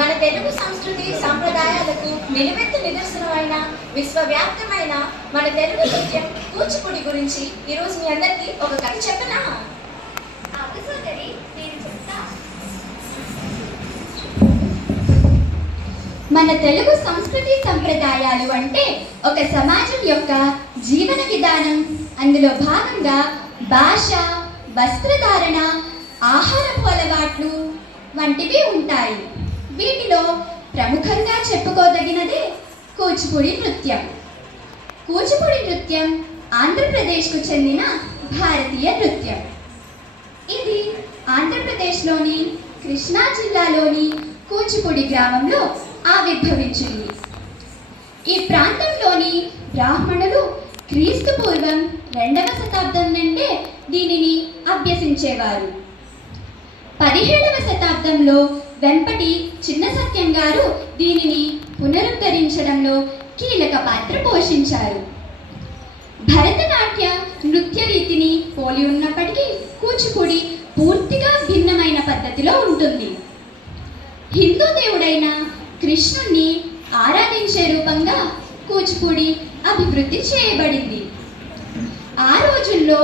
మన తెలుగు సంస్కృతి సాంప్రదాయాలకు నిలువెత్తు నిదర్శనమైన విశ్వవ్యాప్తమైన మన తెలుగు నృత్యం కూచిపూడి గురించి ఈరోజు మీ అందరికీ ఒక కథ చెప్పనా? మన తెలుగు సంస్కృతి సంప్రదాయాలు అంటే ఒక సమాజం యొక్క జీవన విధానం. అందులో భాగంగా భాష, వస్త్రధారణ, ఆహారపు అలవాట్లు వంటివి ఉంటాయి. వీటిలో ప్రముఖంగా చెప్పుకోదగినదే కూచిపూడి నృత్యం. కూచిపూడి నృత్యం ఆంధ్రప్రదేశ్కు చెందిన భారతీయ నృత్యం. ఇది ఆంధ్రప్రదేశ్లోని కృష్ణా జిల్లాలోని కూచిపూడి గ్రామంలో ఆవిర్భవించింది. ఈ ప్రాంతంలోని బ్రాహ్మణులు క్రీస్తు పూర్వం 2వ శతాబ్దం నుండే దీనిని అభ్యసించేవారు. 17వ శతాబ్దంలో వెంపటి చిన్న సత్యం గారు దీనిని పునరుద్ధరించడంలో కీలక పాత్ర పోషించారు. భరతనాట్య నృత్య రీతిని పోలి ఉన్నప్పటికీ కూచిపూడి పూర్తిగా భిన్నమైన పద్ధతిలో ఉంటుంది. హిందూ దేవుడైన కృష్ణుణ్ణి ఆరాధించే రూపంగా కూచిపూడి అభివృద్ధి చేయబడింది. ఆ రోజుల్లో